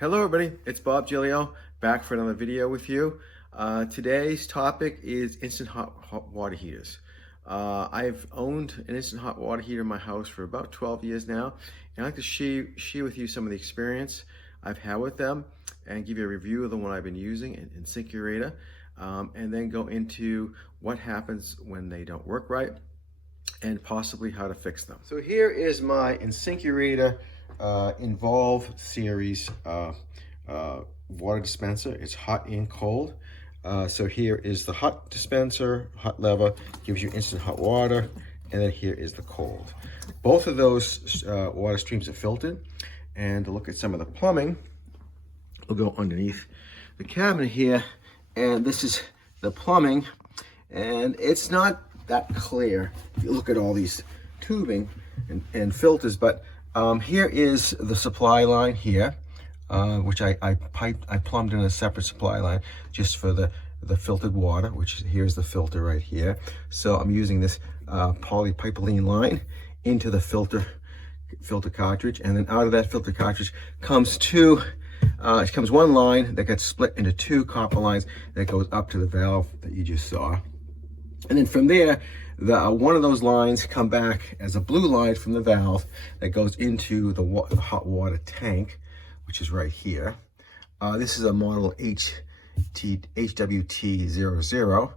Hello everybody, it's Bob Giglio back for another video with you. Today's topic is instant hot water heaters. I've owned an instant hot water heater in my house for about 12 years now, and I'd like to share with you some of the experience I've had with them and give you a review of the one I've been using, an Insinkerator, and then go into what happens when they don't work right and possibly how to fix them. So here is my Insinkerator Involve series water dispenser. It's hot and cold. So here is the hot dispenser, hot lever, gives you instant hot water, and then here is the cold. Both of those water streams are filtered, and to look at some of the plumbing, we'll go underneath the cabinet here, and this is the plumbing, and it's not that clear if you look at all these tubing and filters, but here is the supply line here, which I plumbed in a separate supply line just for the filtered water, which here's the filter right here. So I'm using this polypropylene line into the filter cartridge, and then out of that filter cartridge comes one line that gets split into two copper lines that goes up to the valve that you just saw. And then from there, one of those lines come back as a blue line from the valve that goes into the hot water tank, which is right here. This is a model HWT00.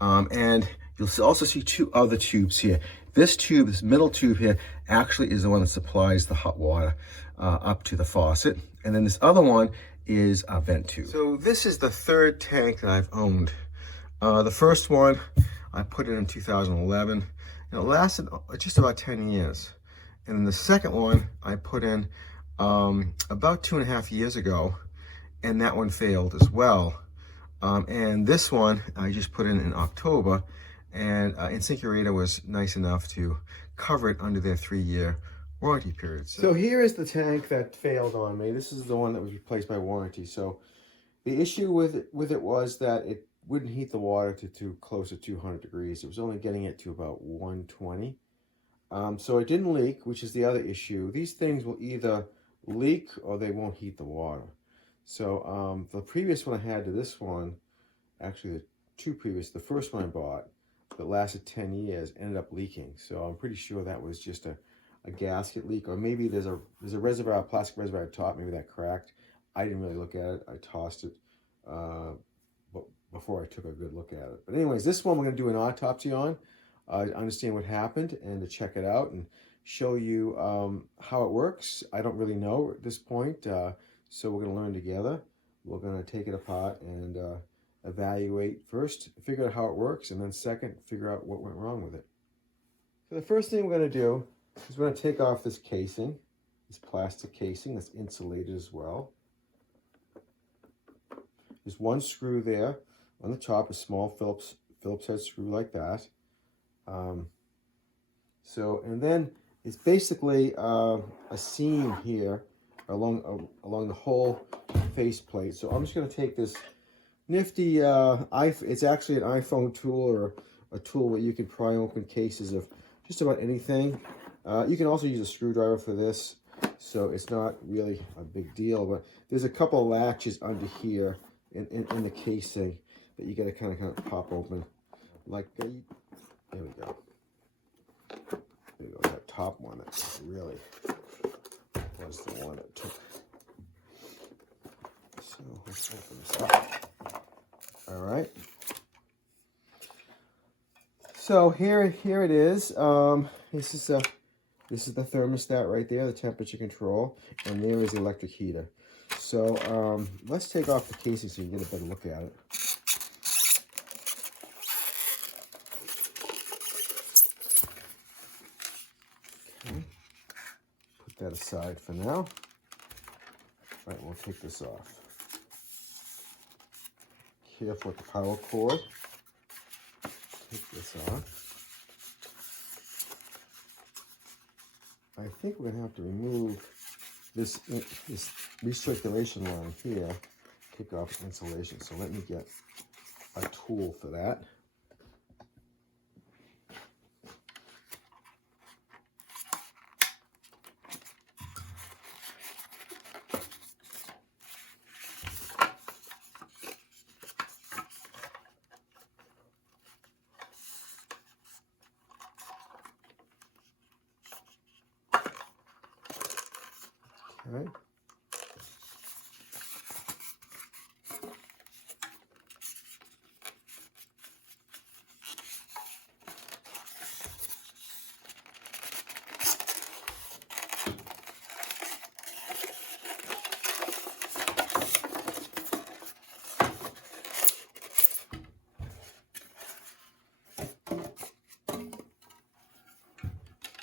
And you'll also see two other tubes here. This middle tube here, actually is the one that supplies the hot water up to the faucet. And then this other one is a vent tube. So this is the third tank that I've owned. The first one, I put it in 2011, and it lasted just about 10 years. And then the second one I put in about 2.5 years ago, and that one failed as well. And this one I just put in October, and Insinkerator was nice enough to cover it under their 3-year warranty period. So here is the tank that failed on me. This is the one that was replaced by warranty. So the issue with it was that it wouldn't heat the water to close to 200 degrees. It was only getting it to about 120. So it didn't leak, which is the other issue. These things will either leak or they won't heat the water. So the previous one I had to this one, actually the first one I bought that lasted 10 years ended up leaking. So I'm pretty sure that was just a gasket leak, or maybe there's a reservoir, a plastic reservoir at the top, maybe that cracked. I didn't really look at it. I tossed it before I took a good look at it. But anyways, this one we're going to do an autopsy on, understand what happened, and to check it out and show you how it works. I don't really know at this point, so we're going to learn together. We're going to take it apart and evaluate first, figure out how it works, and then second, figure out what went wrong with it. So the first thing we're going to do is we're going to take off this casing, this plastic casing that's insulated as well. There's one screw there on the top, a small Phillips head screw like that. And then it's basically a seam here along the whole faceplate. So I'm just going to take this nifty, it's actually an iPhone tool, or a tool where you can pry open cases of just about anything. You can also use a screwdriver for this, so it's not really a big deal. But there's a couple of latches under here in the casing that you got to kind of pop open, like there we go. There you go. That top one that really was the one that took. So let's open this up. All right. So here it is. This is the thermostat right there, the temperature control, and there is the electric heater. So let's take off the casing so you can get a better look at it. Okay. Put that aside for now. All right, we'll take this off. Careful with the power cord. Take this off. I think we're going to have to remove this recirculation line here, kick off insulation. So let me get a tool for that.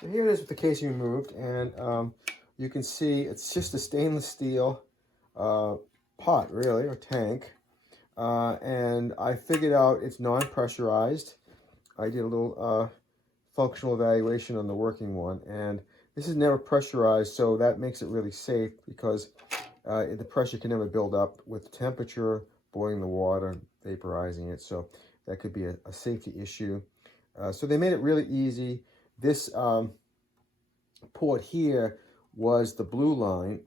So here it is with the casing removed, and you can see it's just a stainless steel pot, really, or tank. And I figured out it's non-pressurized. I did a little functional evaluation on the working one, and this is never pressurized, so that makes it really safe because the pressure can never build up with temperature, boiling the water, vaporizing it, so that could be a safety issue. So they made it really easy. This port here was the blue line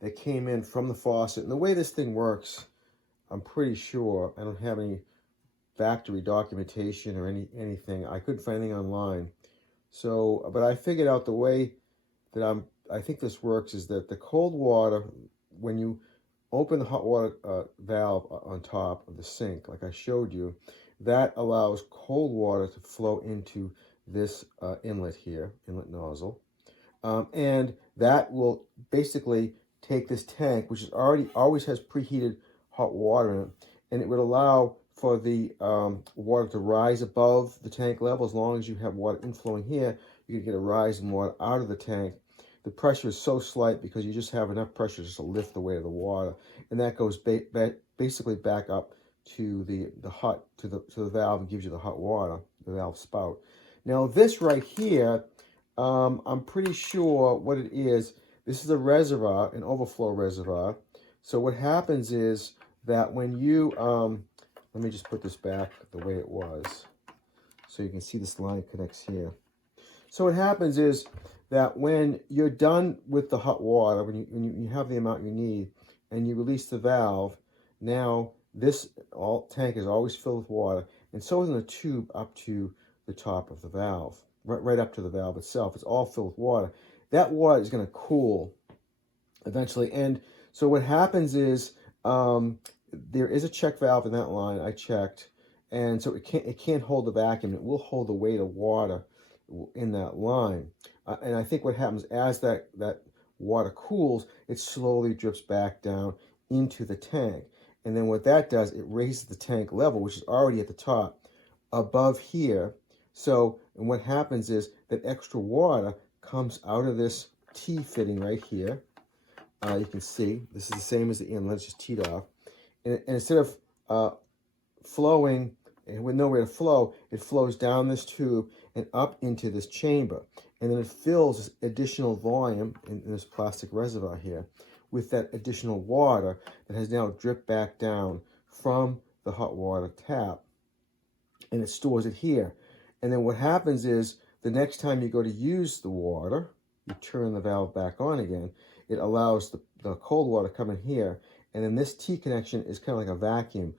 that came in from the faucet. And the way this thing works, I'm pretty sure, I don't have any factory documentation or anything. I couldn't find anything online. So, but I figured out the way that I think this works is that the cold water, when you open the hot water valve on top of the sink, like I showed you, that allows cold water to flow into this inlet here, inlet nozzle. And that will basically take this tank, which is always has preheated hot water in it, and it would allow for the water to rise above the tank level. As long as you have water inflowing here, you can get a rise in water out of the tank. The pressure is so slight because you just have enough pressure just to lift the weight of the water, and that goes basically back up to the valve and gives you the hot water, the valve spout. Now this right here, I'm pretty sure what it is. This is a reservoir, an overflow reservoir. So what happens is that when you, let me just put this back the way it was, so you can see this line connects here. So what happens is that when you're done with the hot water, when you have the amount you need, and you release the valve, now this tank is always filled with water, and so is in a tube up to the top of the valve, right up to the valve itself. It's all filled with water. That water is going to cool eventually, and so what happens is there is a check valve in that line. I checked, and so it can't hold the vacuum. It will hold the weight of water in that line, and I think what happens as that water cools, it slowly drips back down into the tank, and then what that does, it raises the tank level, which is already at the top, above here. So, and what happens is that extra water comes out of this T-fitting right here. You can see this is the same as the inlet, it's just teed off. And instead of flowing with nowhere to flow, it flows down this tube and up into this chamber. And then it fills this additional volume in this plastic reservoir here with that additional water that has now dripped back down from the hot water tap. And it stores it here. And then what happens is the next time you go to use the water, you turn the valve back on again, it allows the cold water to come in here. And then this T connection is kind of like a vacuum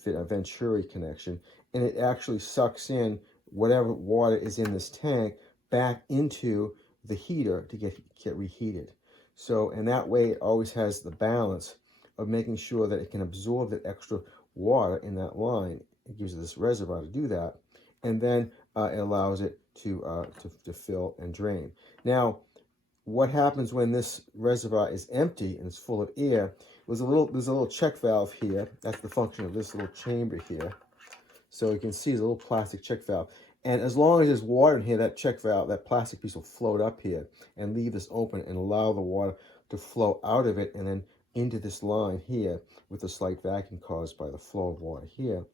fit, a Venturi connection. And it actually sucks in whatever water is in this tank back into the heater to get reheated. So, and that way it always has the balance of making sure that it can absorb that extra water in that line. It gives it this reservoir to do that. And then it allows it to fill and drain. Now, what happens when this reservoir is empty and it's full of air? There's a little check valve here. That's the function of this little chamber here. So you can see there's a little plastic check valve. And as long as there's water in here, that check valve, that plastic piece will float up here and leave this open and allow the water to flow out of it and then into this line here with a slight vacuum caused by the flow of water here.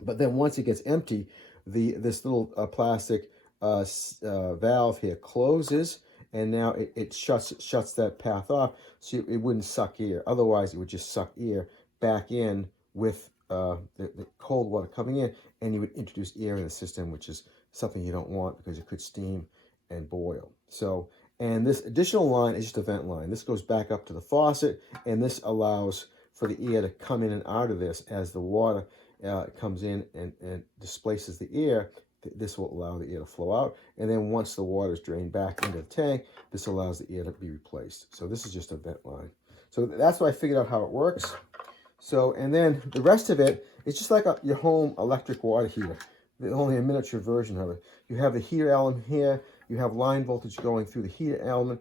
But then once it gets empty, this little plastic valve here closes, and now it shuts that path off, so it wouldn't suck air. Otherwise, it would just suck air back in with the cold water coming in, and you would introduce air in the system, which is something you don't want because it could steam and boil. So, and this additional line is just a vent line. This goes back up to the faucet, and this allows for the air to come in and out of this as the water comes in and displaces the air. This will allow the air to flow out, and then once the water is drained back into the tank, this allows the air to be replaced. So this is just a vent line. So that's why I figured out how it works. So, and then the rest of it is just like your home electric water heater, only a miniature version of it. You have the heater element here. You have line voltage going through the heater element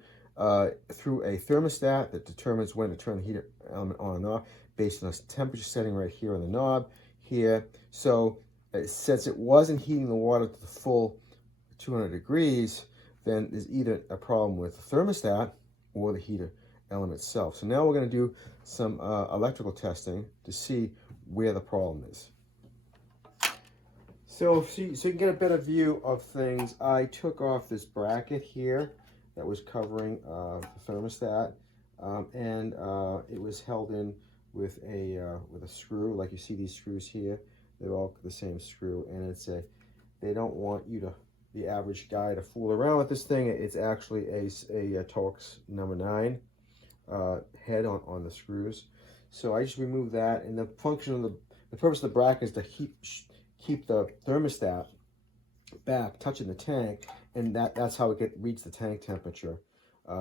through a thermostat that determines when to turn the heater element on and off based on a temperature setting right here on the knob here. So since it wasn't heating the water to the full 200 degrees, then there's either a problem with the thermostat or the heater element itself. So now we're going to do some electrical testing to see where the problem is. So you can get a better view of things, I took off this bracket here that was covering the thermostat, and it was held in with a screw. Like you see these screws here, they're all the same screw, and they don't want you to, the average guy, to fool around with this thing. It's actually a Torx number 9 head on the screws. So I just removed that, and the function of the purpose of the bracket is to keep the thermostat back touching the tank, and that's how it reads the tank temperature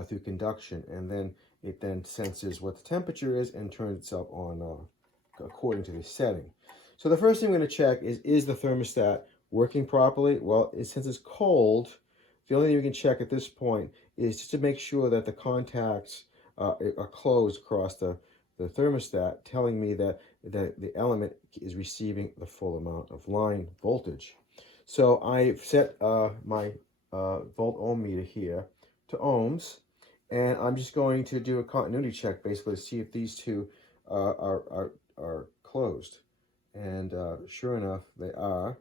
through conduction, and then it senses what the temperature is and turns itself on according to the setting. So the first thing we're going to check is the thermostat working properly? Well, since it's cold, the only thing we can check at this point is just to make sure that the contacts are closed across the thermostat, telling me that the element is receiving the full amount of line voltage. So I've set my volt ohm meter here to ohms, and I'm just going to do a continuity check basically to see if these two are closed. And sure enough, they are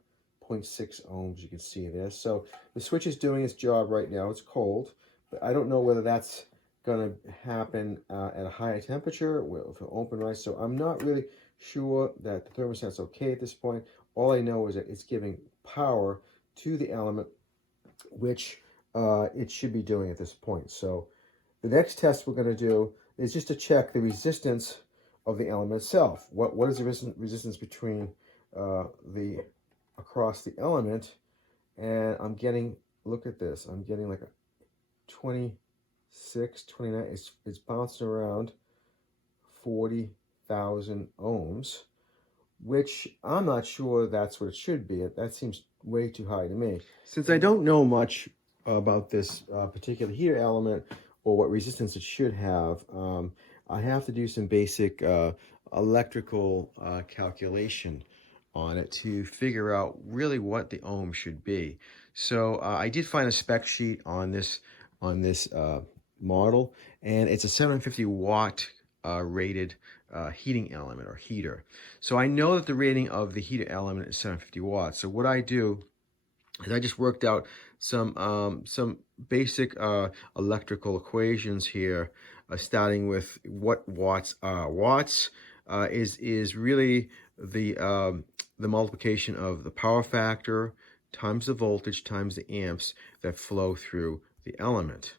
0.6 ohms. You can see there. So the switch is doing its job right now. It's cold, but I don't know whether that's going to happen at a higher temperature if it open right. So I'm not really sure that the thermostat's okay at this point. All I know is that it's giving power to the element, which it should be doing at this point. So the next test we're going to do is just to check the resistance of the element itself. What is the resistance between across the element? And I'm getting, look at this, I'm getting like a 26, 29, it's bouncing around 40,000 ohms, which I'm not sure that's what it should be. That seems way too high to me. Since I don't know much about this particular heater element or what resistance it should have, I have to do some basic electrical calculation on it to figure out really what the ohm should be. So I did find a spec sheet on this model, and it's a 750 watt rated heating element or heater. So I know that the rating of the heater element is 750 watts. So what I do is I just worked out some basic electrical equations here, starting with what watts are. Watts is really the multiplication of the power factor times the voltage times the amps that flow through the element.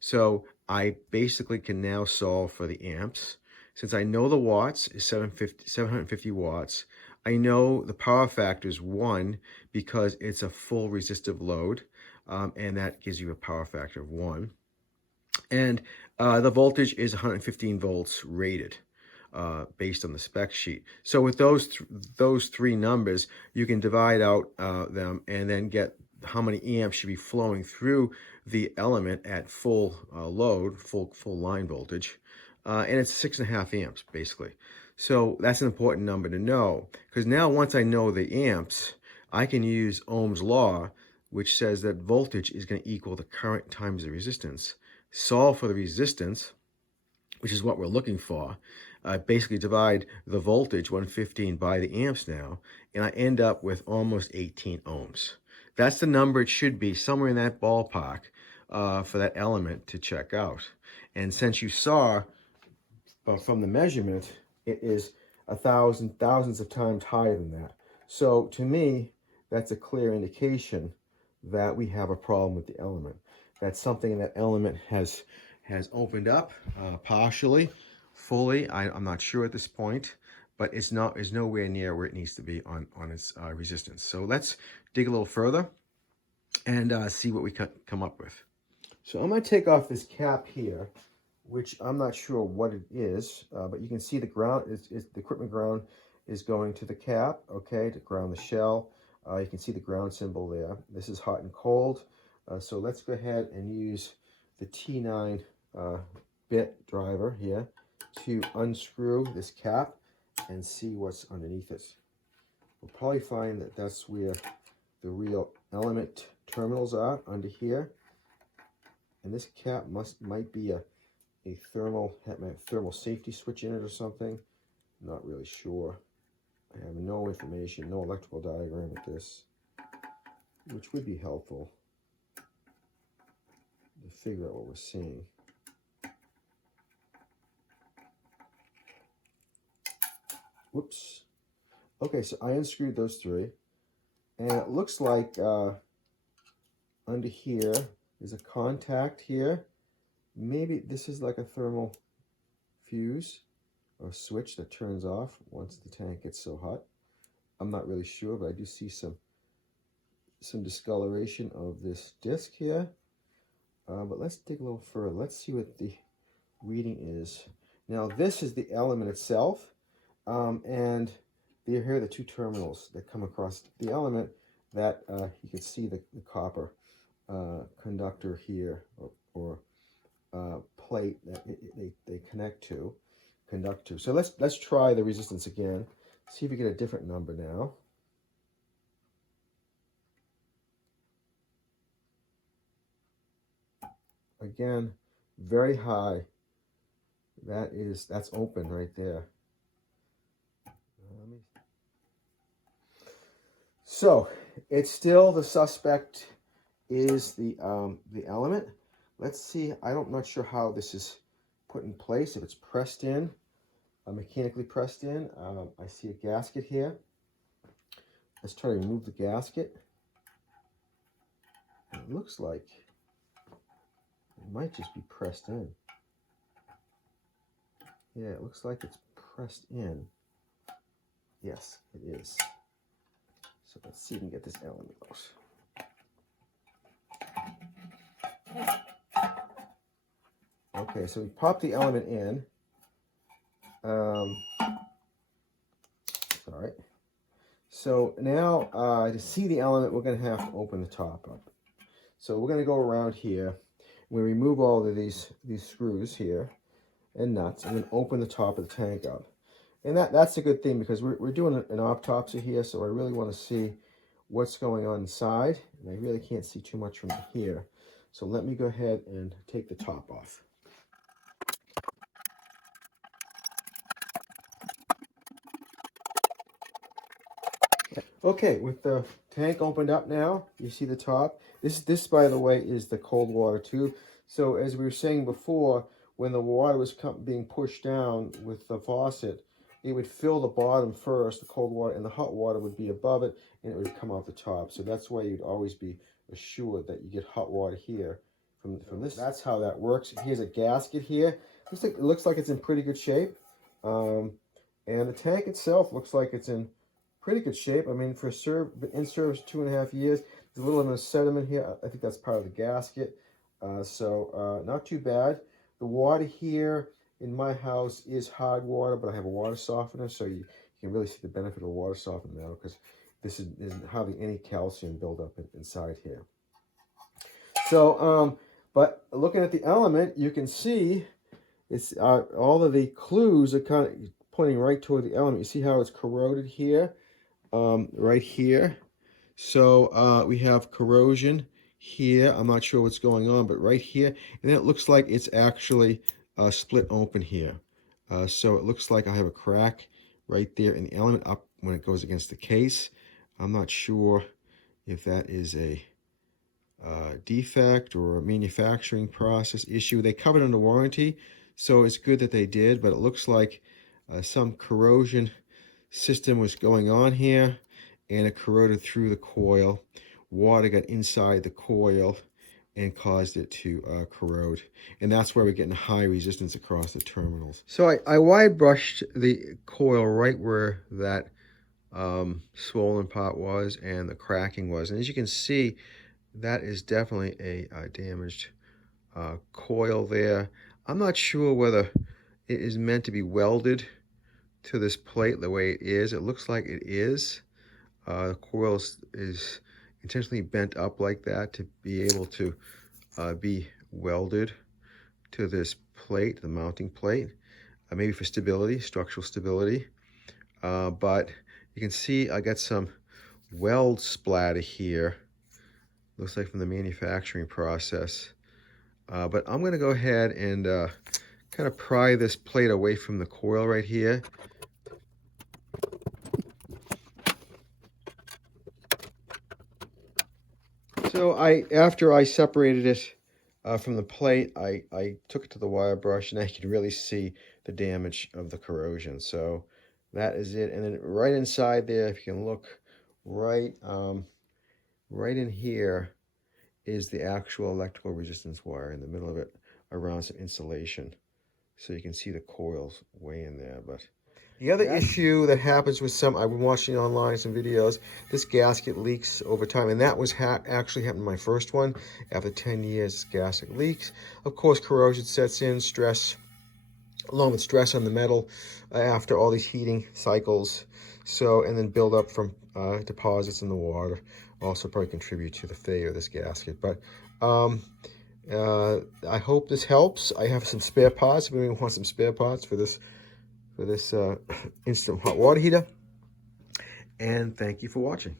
So I basically can now solve for the amps. Since I know the watts is 750 watts, I know the power factor is 1 because it's a full resistive load, and that gives you a power factor of 1. And the voltage is 115 volts rated based on the spec sheet. So with those three numbers, you can divide out them and then get how many amps should be flowing through the element at full load, full line voltage. And it's 6.5 amps basically. So that's an important number to know, because now once I know the amps, I can use Ohm's law, which says that voltage is going to equal the current times the resistance. Solve for the resistance, which is what we're looking for. Basically divide the voltage, 115, by the amps now, and I end up with almost 18 ohms. That's the number it should be, somewhere in that ballpark for that element to check out. And since you saw from the measurement, it is thousands of times higher than that. So to me, that's a clear indication that we have a problem with the element. That's something that element has opened up partially, fully. I'm not sure at this point, but it's nowhere near where it needs to be on its resistance. So let's dig a little further and see what we come up with. So I'm going to take off this cap here, which I'm not sure what it is, but you can see the ground the equipment ground is going to the cap, okay, to ground the shell. You can see the ground symbol there. This is hot and cold. So let's go ahead and use the T9 bit driver here to unscrew this cap and see what's underneath it. We'll probably find that that's where the real element terminals are under here. And this cap might be a thermal safety switch in it or something. Not really sure. I have no information, no electrical diagram with this, which would be helpful to figure out what we're seeing. Whoops. Okay, so I unscrewed those three, and it looks like under here there's a contact here. Maybe this is like a thermal fuse or switch that turns off once the tank gets so hot. I'm not really sure, but I do see some discoloration of this disc here. But let's dig a little further. Let's see what the reading is. Now this is the element itself, and here are the two terminals that come across the element that you can see the copper conductor here, or plate that they connect to, conductor. So let's try the resistance again. See if we get a different number now. Again, very high. That's open right there. So it's still the suspect is the element. Let's see. I'm not sure how this is put in place. If it's pressed in, mechanically pressed in. I see a gasket here. Let's try to remove the gasket. It looks like it might just be pressed in. Yeah, it looks like it's pressed in. Yes, it is. So let's see if we can get this element out. Okay, so we pop the element in. Sorry. So now to see the element, we're going to have to open the top up. So we're going to go around here. We remove all of these screws here and nuts, and then open the top of the tank out. And that's a good thing, because we're doing an autopsy here, so I really want to see what's going on inside, and I really can't see too much from here. So let me go ahead and take the top off. Okay, with the tank opened up now, you see the top. This by the way is the cold water tube. So as we were saying before, when the water was being pushed down with the faucet, it would fill the bottom first, the cold water, and the hot water would be above it, and it would come off the top. So that's why you'd always be assured that you get hot water here from this. That's how that works. Here's a gasket here. It looks like it's in pretty good shape. And the tank itself looks like it's in pretty good shape. I mean, for in service 2.5 years, there's a little bit of sediment here. I think that's part of the gasket. So not too bad. The water here in my house is hard water, but I have a water softener, so you can really see the benefit of water softener now, because this isn't having any calcium buildup inside here. So, but looking at the element, you can see it's all of the clues are kind of pointing right toward the element. You see how it's corroded here, right here. So we have corrosion here. I'm not sure what's going on, but right here, and then it looks like it's actually split open here. So it looks like I have a crack right there in the element up when it goes against the case. I'm not sure if that is a defect or a manufacturing process issue. They covered under warranty, so it's good that they did, but it looks like some corrosion system was going on here, and it corroded through the coil. Water got inside the coil and caused it to corrode. And that's where we're getting high resistance across the terminals. So I wide brushed the coil right where that swollen part was and the cracking was. And as you can see, that is definitely a damaged coil there. I'm not sure whether it is meant to be welded to this plate the way it is. It looks like it is. The coil is intentionally bent up like that to be able to be welded to this plate, the mounting plate, maybe for stability, structural stability. But you can see I got some weld splatter here. Looks like from the manufacturing process. But I'm going to go ahead and kind of pry this plate away from the coil right here. So after I separated it from the plate, I took it to the wire brush, and I could really see the damage of the corrosion. So that is it. And then right inside there, if you can look right, right in here is the actual electrical resistance wire in the middle of it around some insulation. So you can see the coils way in there. But the other issue that happens with some, I've been watching online some videos, this gasket leaks over time, and that was actually happened to my first one. After 10 years, this gasket leaks. Of course, corrosion sets in, stress, along with stress on the metal after all these heating cycles. So, and then build up from deposits in the water also probably contribute to the failure of this gasket. But I hope this helps. I have some spare parts. If anyone wants some spare parts for this instant hot water heater. And thank you for watching.